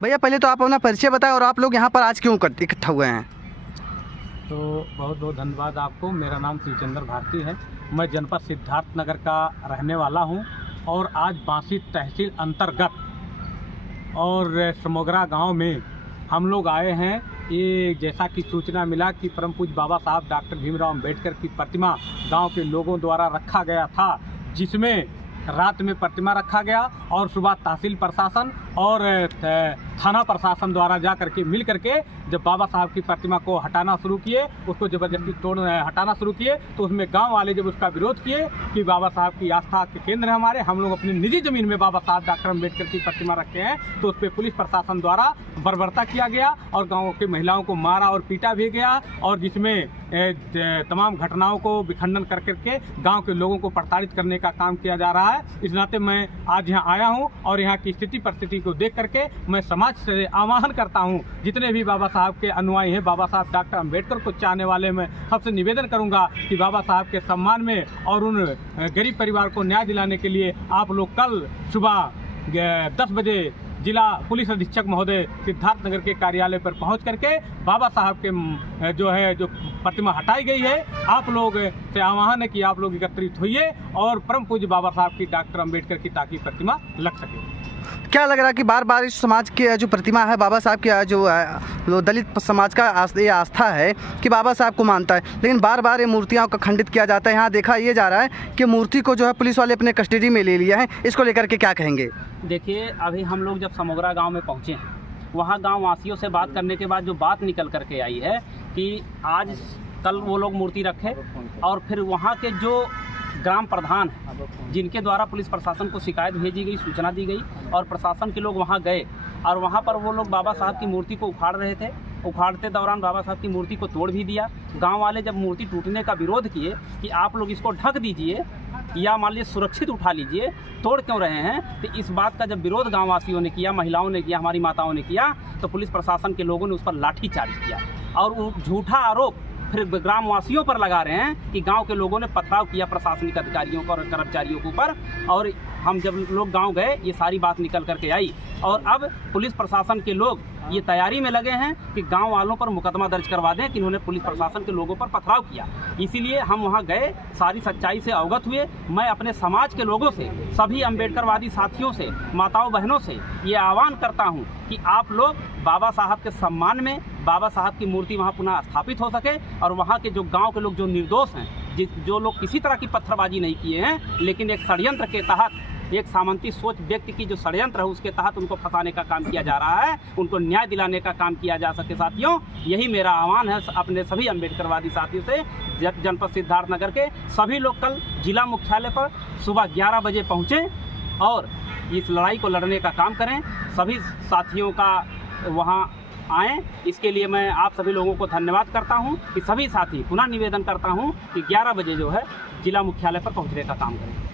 भैया पहले तो आप अपना परिचय बताएं और आप लोग यहाँ पर आज क्यों इकट्ठा हुए हैं। तो बहुत बहुत धन्यवाद आपको। मेरा नाम शिवचंद्र भारती है। मैं जनपद सिद्धार्थ नगर का रहने वाला हूँ और आज बांसी तहसील अंतर्गत और समोगरा गांव में हम लोग आए हैं। ये जैसा कि सूचना मिला कि परम पूज्य बाबा साहब डॉक्टर भीमराव अंबेडकर की प्रतिमा गांव के लोगों द्वारा रखा गया था, जिसमें रात में प्रतिमा रखा गया और सुबह तहसील प्रशासन और थाना प्रशासन द्वारा जा करके मिल करके जब बाबा साहब की प्रतिमा को हटाना शुरू किए, उसको ज़बरदस्ती हटाना शुरू किए, तो उसमें गांव वाले जब उसका विरोध किए कि बाबा साहब की आस्था के केंद्र है हमारे, हम लोग अपनी निजी ज़मीन में बाबा साहब डॉक्टर अंबेडकर की प्रतिमा रखते हैं, तो उस पर पुलिस प्रशासन द्वारा बर्बरता किया गया और गाँव की महिलाओं को मारा और पीटा भी गया, और जिसमें तमाम घटनाओं को विखंडन कर करके गाँव के लोगों को प्रताड़ित करने का काम किया जा रहा है। इस नाते मैं आज यहाँ आया हूँ और यहाँ की स्थिति परिस्थिति को देख करके मैं समाज से आह्वान करता हूँ, जितने भी बाबा साहब के अनुयायी हैं, बाबा साहब डॉक्टर अंबेडकर को चाहने वाले, मैं सबसे निवेदन करूँगा कि बाबा साहब के सम्मान में और उन गरीब परिवार को न्याय दिलाने के लिए आप लोग कल सुबह 10 बजे जिला पुलिस अधीक्षक महोदय सिद्धार्थ नगर के कार्यालय पर पहुंच करके बाबा साहब के जो प्रतिमा हटाई गई है, आप लोग से आह्वान है कि आप लोग एकत्रित होइए और परम पूज्य बाबा साहब की डॉक्टर अंबेडकर की ताकि प्रतिमा लग सके। क्या लग रहा है कि बार बार इस समाज की जो प्रतिमा है, बाबा साहब की जो दलित समाज का ये आस्था है कि बाबा साहब को मानता है, लेकिन बार बार ये मूर्तियों को खंडित किया जाता है। यहाँ देखा ये जा रहा है कि मूर्ति को जो है पुलिस वाले अपने कस्टडी में ले लिया है, इसको लेकर के क्या कहेंगे। देखिए, अभी हम लोग जब समोगरा गांव में पहुंचे हैं, वहां गांव वासियों से बात करने के बाद जो बात निकल करके आई है कि आज कल वो लोग मूर्ति रखे और फिर वहां के जो ग्राम प्रधान हैं, जिनके द्वारा पुलिस प्रशासन को शिकायत भेजी गई, सूचना दी गई और प्रशासन के लोग वहां गए और वहां पर वो लोग बाबा साहब की मूर्ति को उखाड़ रहे थे। उखाड़ते दौरान बाबा साहब की मूर्ति को तोड़ भी दिया। गांव वाले जब मूर्ति टूटने का विरोध किए कि आप लोग इसको ढक दीजिए या मान लीजिए सुरक्षित उठा लीजिए, तोड़ क्यों रहे हैं, तो इस बात का जब विरोध गाँव वासियों ने किया, महिलाओं ने किया, हमारी माताओं ने किया, तो पुलिस प्रशासन के लोगों ने उस पर लाठीचार्ज किया और वो झूठा आरोप फिर ग्रामवासियों पर लगा रहे हैं कि गांव के लोगों ने पथराव किया प्रशासनिक अधिकारियों को और कर्मचारियों के ऊपर। और हम जब लोग गांव गए, ये सारी बात निकल करके आई और अब पुलिस प्रशासन के लोग ये तैयारी में लगे हैं कि गांव वालों पर मुकदमा दर्ज करवा दें कि इन्होंने पुलिस प्रशासन के लोगों पर पथराव किया। इसीलिए हम वहां गए, सारी सच्चाई से अवगत हुए। मैं अपने समाज के लोगों से, सभी अम्बेडकरवादी साथियों से, माताओं बहनों से ये आह्वान करता हूं कि आप लोग बाबा साहब के सम्मान में बाबा साहब की मूर्ति वहां पुनः स्थापित हो सके और वहां के जो गाँव के लोग जो निर्दोष हैं, जो लोग किसी तरह की पत्थरबाजी नहीं किए हैं, लेकिन एक षड्यंत्र के तहत, एक सामंती सोच व्यक्ति की जो षड्यंत्र है उसके तहत उनको फंसाने का काम किया जा रहा है, उनको न्याय दिलाने का काम किया जा सके। साथियों, यही मेरा आह्वान है अपने सभी अम्बेडकरवादी साथियों से। जनपद सिद्धार्थ नगर के सभी लोग कल जिला मुख्यालय पर सुबह 11 बजे पहुँचें और इस लड़ाई को लड़ने का काम करें। सभी साथियों का वहाँ आएँ, इसके लिए मैं आप सभी लोगों को धन्यवाद करता हूँ कि सभी साथी, पुनः निवेदन करता हूँ कि 11 बजे जो है जिला मुख्यालय पर पहुँचने का काम करें।